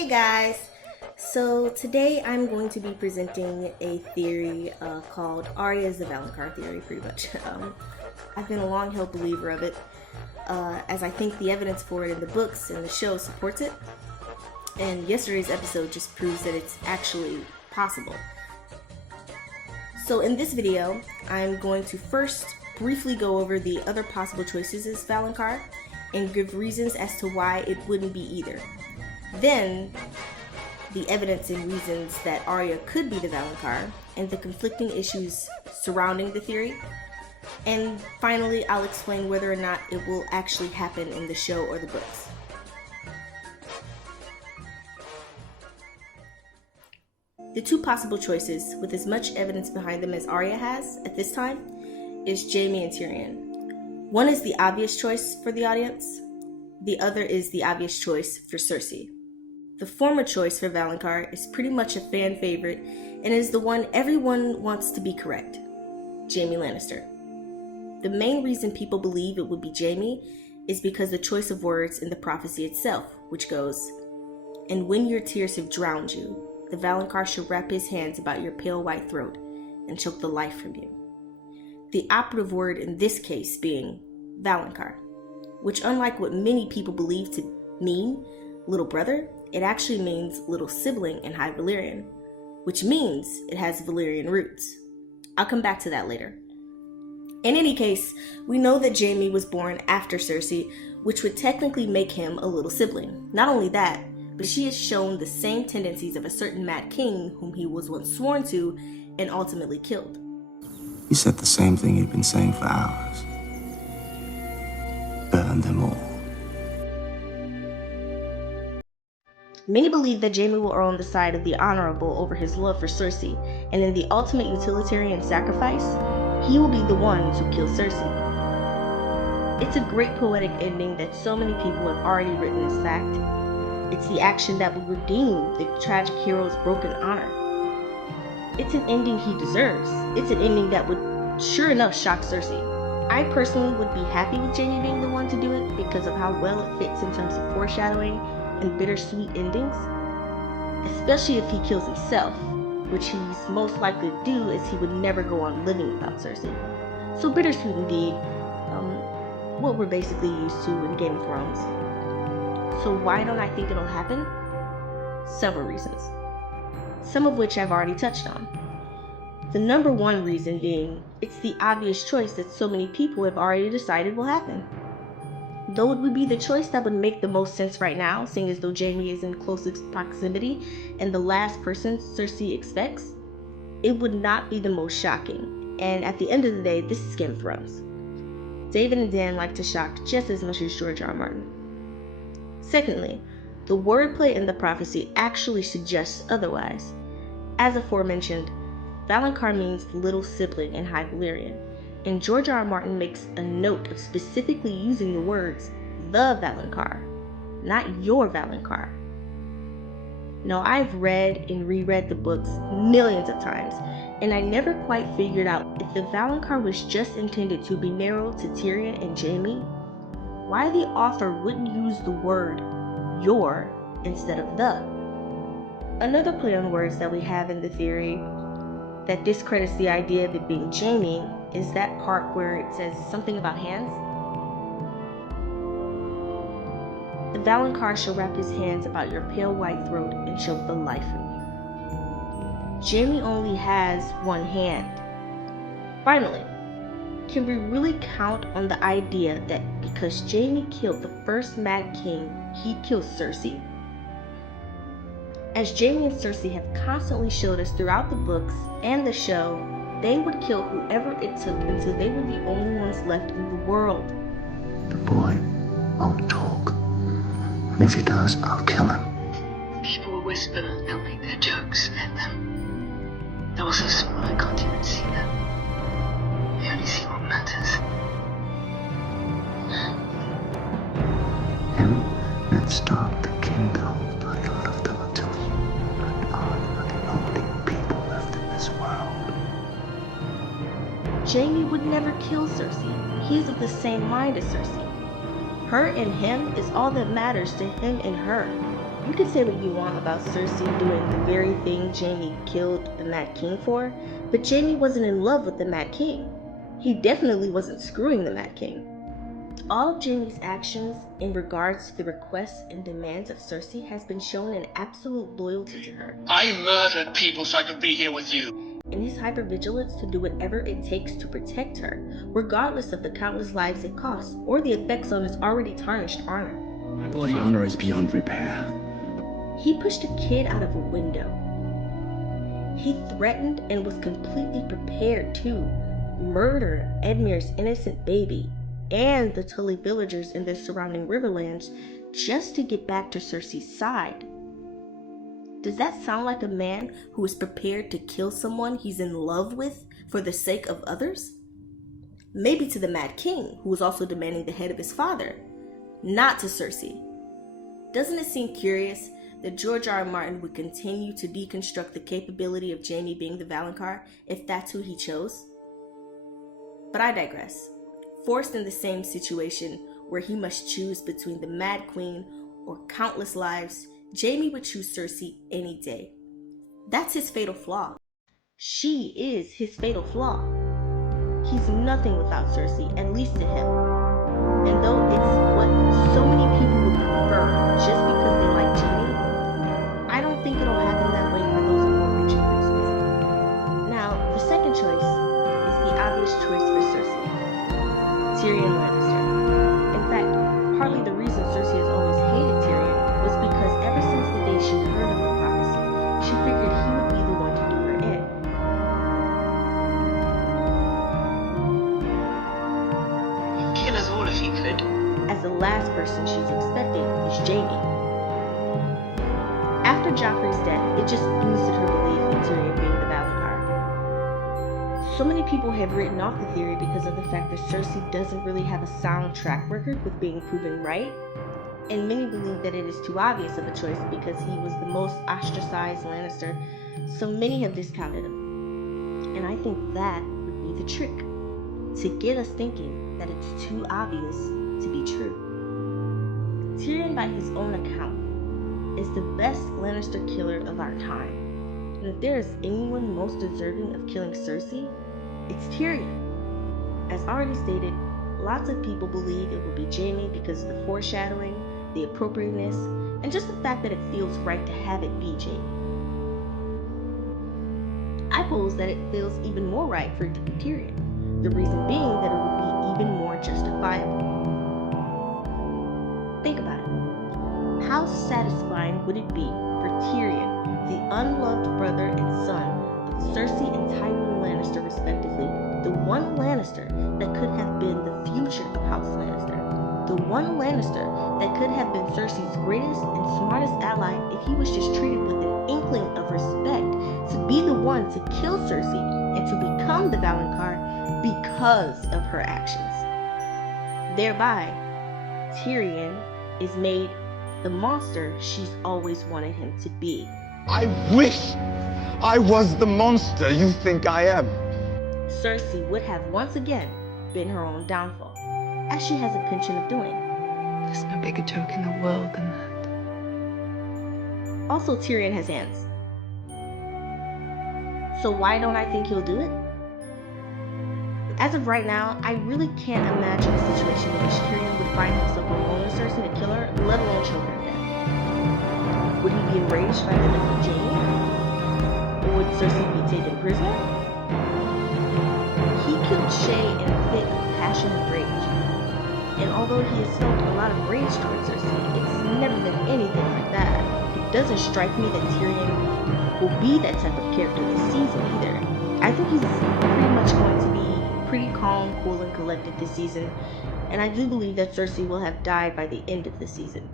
Hey guys! So today I'm going to be presenting a theory called Arya's the Valonqar theory, pretty much. I've been a long-held believer of it, as I think the evidence for it in the books and the show supports it. And yesterday's episode just proves that it's actually possible. So in this video, I'm going to first briefly go over the other possible choices as Valonqar and give reasons as to why it wouldn't be either. Then, the evidence and reasons that Arya could be the Valonqar, and the conflicting issues surrounding the theory. And finally, I'll explain whether or not it will actually happen in the show or the books. The two possible choices, with as much evidence behind them as Arya has at this time, is Jaime and Tyrion. One is the obvious choice for the audience. The other is the obvious choice for Cersei. The former choice for Valonqar is pretty much a fan favorite and is the one everyone wants to be correct. Jaime Lannister. The main reason people believe it would be Jaime is because the choice of words in the prophecy itself, which goes, "And when your tears have drowned you, the Valonqar shall wrap his hands about your pale white throat and choke the life from you." The operative word in this case being Valonqar, which, unlike what many people believe to mean little brother, it actually means little sibling in High Valyrian, which means it has Valyrian roots. I'll come back to that later. In any case, we know that Jaime was born after Cersei, which would technically make him a little sibling. Not only that, but she has shown the same tendencies of a certain Mad King whom he was once sworn to and ultimately killed. He said the same thing he'd been saying for hours. Burn them all. Many believe that Jaime will err on the side of the honorable over his love for Cersei, and in the ultimate utilitarian sacrifice, he will be the one to kill Cersei. It's a great poetic ending that so many people have already written as fact. It's the action that will redeem the tragic hero's broken honor. It's an ending he deserves. It's an ending that would sure enough shock Cersei. I personally would be happy with Jaime being the one to do it because of how well it fits in terms of foreshadowing and bittersweet endings, especially if he kills himself, which he's most likely to do as he would never go on living without Cersei. So bittersweet indeed, what we're basically used to in Game of Thrones. So why don't I think it'll happen? Several reasons, some of which I've already touched on. The number one reason being, it's the obvious choice that so many people have already decided will happen. Though it would be the choice that would make the most sense right now, seeing as though Jaime is in closest proximity and the last person Cersei expects, it would not be the most shocking. And at the end of the day, this is Game of Thrones. David and Dan like to shock just as much as George R. R. Martin. Secondly, the wordplay in the prophecy actually suggests otherwise. As aforementioned, Valonqar means little sibling in High Valyrian, and George R. R. Martin makes a note of specifically using the words the Valonqar, not your Valonqar. Now, I've read and reread the books millions of times, and I never quite figured out if the Valonqar was just intended to be narrowed to Tyrion and Jaime, why the author wouldn't use the word your instead of the. Another play on words that we have in the theory that discredits the idea of it being Jaime is that part where it says something about hands. The Valonqar shall wrap his hands about your pale white throat and choke the life from you. Jaime only has one hand. Finally, can we really count on the idea that because Jaime killed the first Mad King, he'd kill Cersei? As Jaime and Cersei have constantly showed us throughout the books and the show, they would kill whoever it took until they were the only ones left in the world. The boy won't talk. And if he does, I'll kill him. People will whisper, they'll make their jokes, let them. They're also small, I can't even see them. I only see what matters. Him that start the kingdom. I loved him until you and I are the only people left in this world. Jaime would never kill Cersei. He is of the same mind as Cersei. Her and him is all that matters to him and her. You can say what you want about Cersei doing the very thing Jaime killed the Mad King for, but Jaime wasn't in love with the Mad King. He definitely wasn't screwing the Mad King. All of Jaime's actions in regards to the requests and demands of Cersei has been shown an absolute loyalty to her. I murdered people so I could be here with you. And his hypervigilance to do whatever it takes to protect her, regardless of the countless lives it costs or the effects on his already tarnished honor. My bloody honor is beyond repair. He pushed a kid out of a window. He threatened and was completely prepared to murder Edmure's innocent baby and the Tully villagers in their surrounding riverlands just to get back to Cersei's side. Does that sound like a man who is prepared to kill someone he's in love with for the sake of others? Maybe to the Mad King, who was also demanding the head of his father, not to Cersei. Doesn't it seem curious that George R. R. Martin would continue to deconstruct the capability of Jaime being the Valonqar if that's who he chose? But I digress. Forced in the same situation where he must choose between the Mad Queen or countless lives, Jaime would choose Cersei any day. That's his fatal flaw. She is his fatal flaw. He's nothing without Cersei, at least to him. And though it's what so many people would prefer just because they like Jaime, I don't think it'll happen that way for those more richer reasons. Now, the second choice is the obvious choice for Cersei. Tyrion Lannister. In fact, partly the reason Cersei has always hated Tyrion was because ever since the day she heard of the prophecy, she figured he would be the one to do her in. He'd kill us all if he could. As the last person she's expecting is Jaime. After Joffrey's death, it just boosted her belief in Tyrion being the Valonqar. So many people have written off the theory because of the fact that Cersei doesn't really have a sound track record with being proven right, and many believe that it is too obvious of a choice because he was the most ostracized Lannister, so many have discounted him. And I think that would be the trick, to get us thinking that it's too obvious to be true. Tyrion, by his own account, is the best Lannister killer of our time. And if there is anyone most deserving of killing Cersei, it's Tyrion. As already stated, lots of people believe it will be Jaime because of the foreshadowing, the appropriateness, and just the fact that it feels right to have it be Jaime. I pose that it feels even more right for it to be Tyrion, the reason being that it would be even more justifiable. Think about it. How satisfying would it be for Tyrion, the unloved brother and son of Cersei and Tywin Lannister respectively, the one Lannister that could have been the future of House Lannister, the one Lannister that could have been Cersei's greatest and smartest ally if he was just treated with an inkling of respect, to be the one to kill Cersei and to become the Valonqar because of her actions. Thereby, Tyrion is made the monster she's always wanted him to be. I wish I was the monster you think I am. Cersei would have once again been her own downfall, as she has a penchant of doing. There's no bigger joke in the world than that. Also, Tyrion has hands. So why don't I think he'll do it? As of right now, I really can't imagine a situation in which Tyrion would find himself alone with Cersei to kill her, let alone choke her to death. Would he be enraged by the death of Jaime? Or would Cersei be taken prisoner? He killed Shae in a fit of passion and rage. And although he has felt a lot of rage towards Cersei, it's never been anything like that. It doesn't strike me that Tyrion will be that type of character this season either. I think he's pretty much going to be pretty calm, cool, and collected this season, and I do believe that Cersei will have died by the end of the season.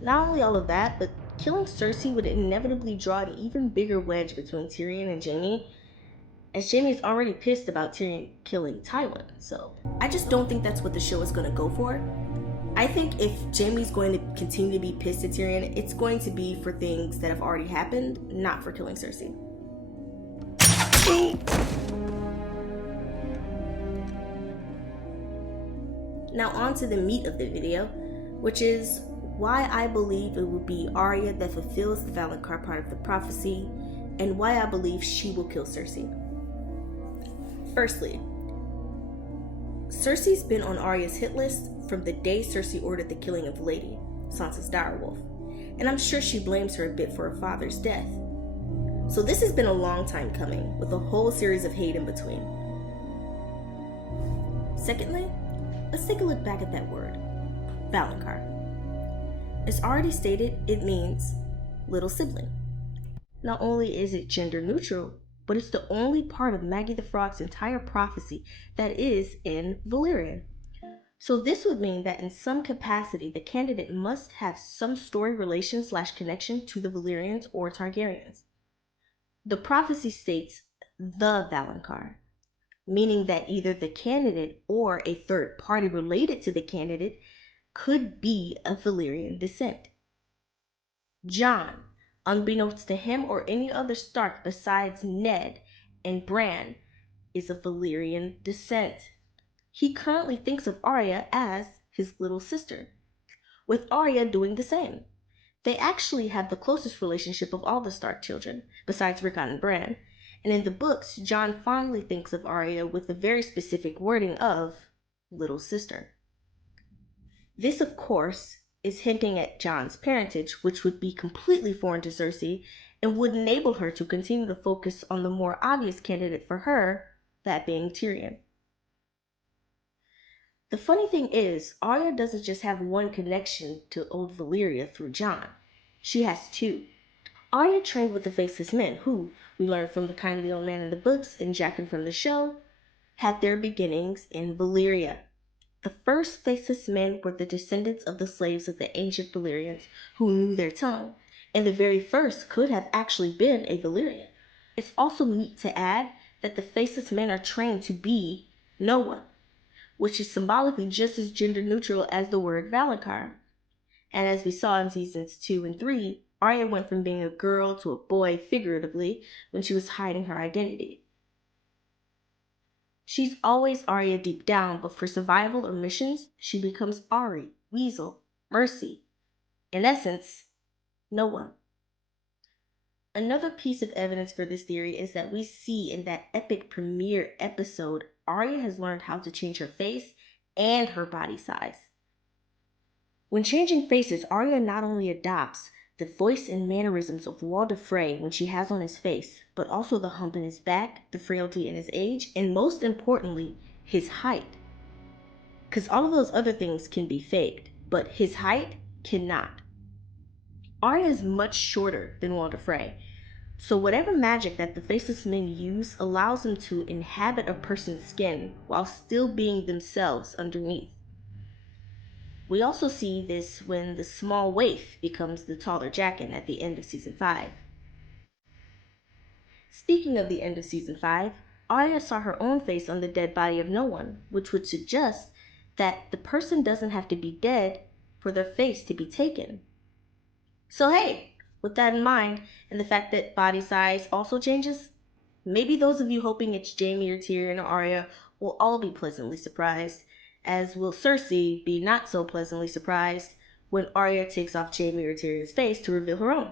Not only all of that, but killing Cersei would inevitably draw an even bigger wedge between Tyrion and Jaime, as Jaime is already pissed about Tyrion killing Tywin, so I just don't think that's what the show is going to go for. I think if Jaime's going to continue to be pissed at Tyrion, it's going to be for things that have already happened, not for killing Cersei. Now on to the meat of the video, which is why I believe it will be Arya that fulfills the Valonqar part of the prophecy, and why I believe she will kill Cersei. Firstly, Cersei's been on Arya's hit list from the day Cersei ordered the killing of the lady, Sansa's direwolf, and I'm sure she blames her a bit for her father's death. So this has been a long time coming, with a whole series of hate in between. Secondly, let's take a look back at that word, Valonqar. As already stated, it means little sibling. Not only is it gender neutral, but it's the only part of Maggie the Frog's entire prophecy that is in Valyrian. So this would mean that in some capacity, the candidate must have some story relation/connection to the Valyrians or Targaryens. The prophecy states the Valonqar, meaning that either the candidate or a third party related to the candidate could be of Valyrian descent. Jon, unbeknownst to him or any other Stark besides Ned and Bran, is of Valyrian descent. He currently thinks of Arya as his little sister, with Arya doing the same. They actually have the closest relationship of all the Stark children, besides Rickon and Bran, and in the books, Jon fondly thinks of Arya with the very specific wording of little sister. This, of course, is hinting at Jon's parentage, which would be completely foreign to Cersei and would enable her to continue to focus on the more obvious candidate for her, that being Tyrion. The funny thing is, Arya doesn't just have one connection to old Valyria through Jon. She has two. Arya trained with the Faceless Men, who, we learn from the kindly old man in the books and Jaqen from the show, had their beginnings in Valyria. The first Faceless Men were the descendants of the slaves of the ancient Valyrians who knew their tongue, and the very first could have actually been a Valyrian. It's also neat to add that the Faceless Men are trained to be no one, which is symbolically just as gender neutral as the word Valonqar. And as we saw in seasons 2 and 3, Arya went from being a girl to a boy figuratively when she was hiding her identity. She's always Arya deep down, but for survival or missions, she becomes Ari, Weasel, Mercy. In essence, no one. Another piece of evidence for this theory is that we see in that epic premiere episode, Arya has learned how to change her face and her body size. When changing faces, Arya not only adopts the voice and mannerisms of Walder Frey when she has on his face, but also the hump in his back, the frailty in his age, and most importantly, his height. Because all of those other things can be faked, but his height cannot. Arya is much shorter than Walder Frey, so whatever magic that the Faceless Men use allows them to inhabit a person's skin while still being themselves underneath. We also see this when the small waif becomes the taller Jaqen at the end of season 5. Speaking of the end of season 5, Arya saw her own face on the dead body of no one, which would suggest that the person doesn't have to be dead for their face to be taken. So hey, with that in mind, and the fact that body size also changes, maybe those of you hoping it's Jaime or Tyrion or Arya will all be pleasantly surprised, as will Cersei be not so pleasantly surprised when Arya takes off Jaime or Tyrion's face to reveal her own.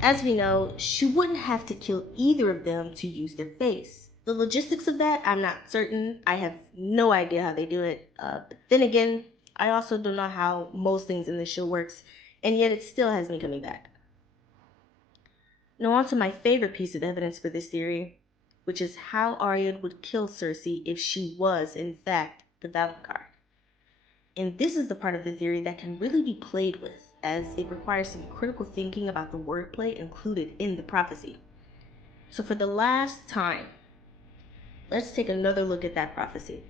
As we know, she wouldn't have to kill either of them to use their face. The logistics of that, I'm not certain. I have no idea how they do it. But then again, I also don't know how most things in this show works, and yet it still has me coming back. Now on to my favorite piece of evidence for this theory, which is how Arya would kill Cersei if she was, in fact, the Valonqar. And this is the part of the theory that can really be played with, as it requires some critical thinking about the wordplay included in the prophecy. So for the last time, let's take another look at that prophecy.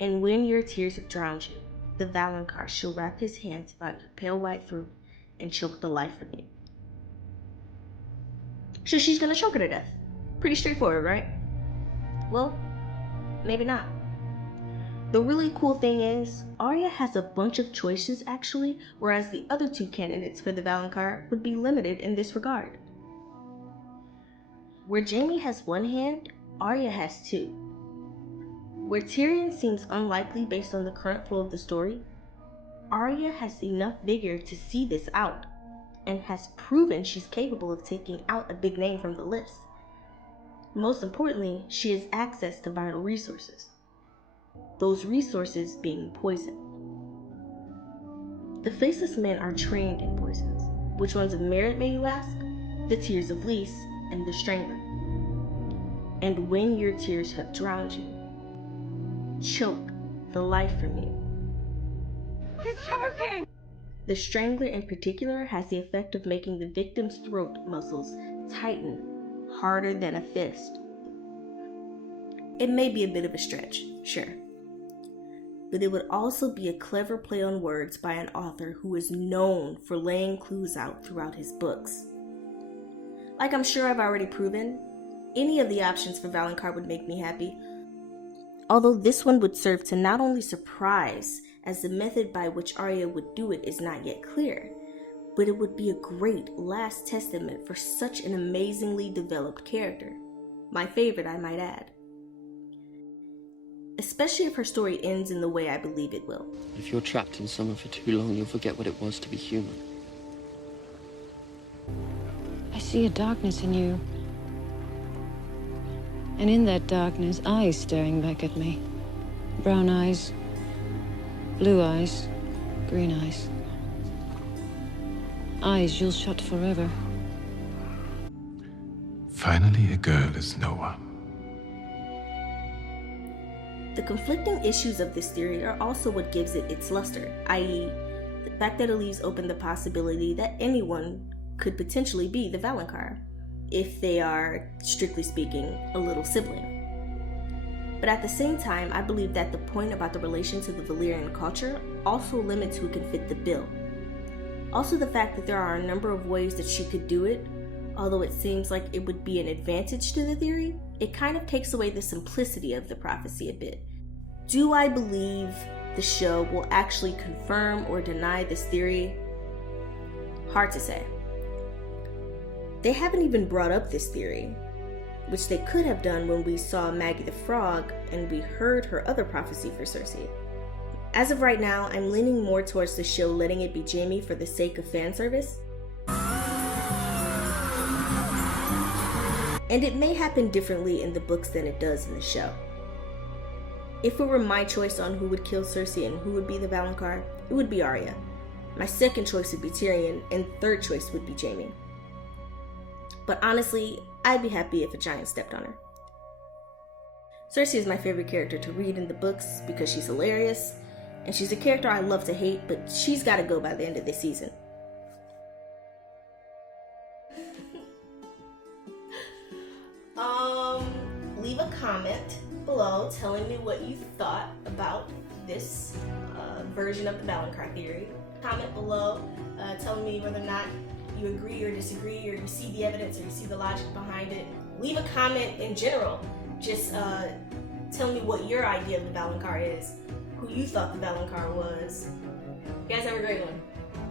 And when your tears have drowned you, the Valonqar shall wrap his hands about your pale white throat and choke the life from you. So she's gonna choke her to death. Pretty straightforward, right? Well, maybe not. The really cool thing is, Arya has a bunch of choices actually, whereas the other two candidates for the Valonqar would be limited in this regard. Where Jaime has one hand, Arya has two. Where Tyrion seems unlikely based on the current flow of the story, Arya has enough vigor to see this out, and has proven she's capable of taking out a big name from the list. Most importantly, she has access to vital resources. Those resources being poison. The Faceless Men are trained in poisons. Which ones of merit, may you ask? The Tears of Lys and the Strangler. And when your tears have drowned you, choke the life from you. He's choking! The Strangler in particular has the effect of making the victim's throat muscles tighten harder than a fist. It may be a bit of a stretch, sure, but it would also be a clever play on words by an author who is known for laying clues out throughout his books. Like I'm sure I've already proven, any of the options for Valonqar would make me happy, although this one would serve to not only surprise, as the method by which Arya would do it is not yet clear, but it would be a great last testament for such an amazingly developed character. My favorite, I might add. Especially if her story ends in the way I believe it will. If you're trapped in summer for too long, you'll forget what it was to be human. I see a darkness in you. And in that darkness, eyes staring back at me. Brown eyes, blue eyes, green eyes. Eyes you'll shut forever. Finally, a girl is no one. The conflicting issues of this theory are also what gives it its luster, i.e., the fact that it leaves open the possibility that anyone could potentially be the Valonqar, if they are, strictly speaking, a little sibling. But at the same time, I believe that the point about the relation to the Valyrian culture also limits who can fit the bill. Also the fact that there are a number of ways that she could do it, although it seems like it would be an advantage to the theory, it kind of takes away the simplicity of the prophecy a bit. Do I believe the show will actually confirm or deny this theory? Hard to say. They haven't even brought up this theory, which they could have done when we saw Maggie the Frog and we heard her other prophecy for Cersei. As of right now, I'm leaning more towards the show letting it be Jaime for the sake of fan service. And it may happen differently in the books than it does in the show. If it were my choice on who would kill Cersei and who would be the Valonqar, it would be Arya. My second choice would be Tyrion, and third choice would be Jaime. But honestly, I'd be happy if a giant stepped on her. Cersei is my favorite character to read in the books because she's hilarious, and she's a character I love to hate, but she's gotta go by the end of this season. Leave a comment below telling me what you thought about this version of the Valonqar theory. Comment below telling me whether or not you agree or disagree, or you see the evidence or you see the logic behind it. Leave a comment in general. Just tell me what your idea of the Valonqar is, who you thought the Valonqar was. You guys have a great one.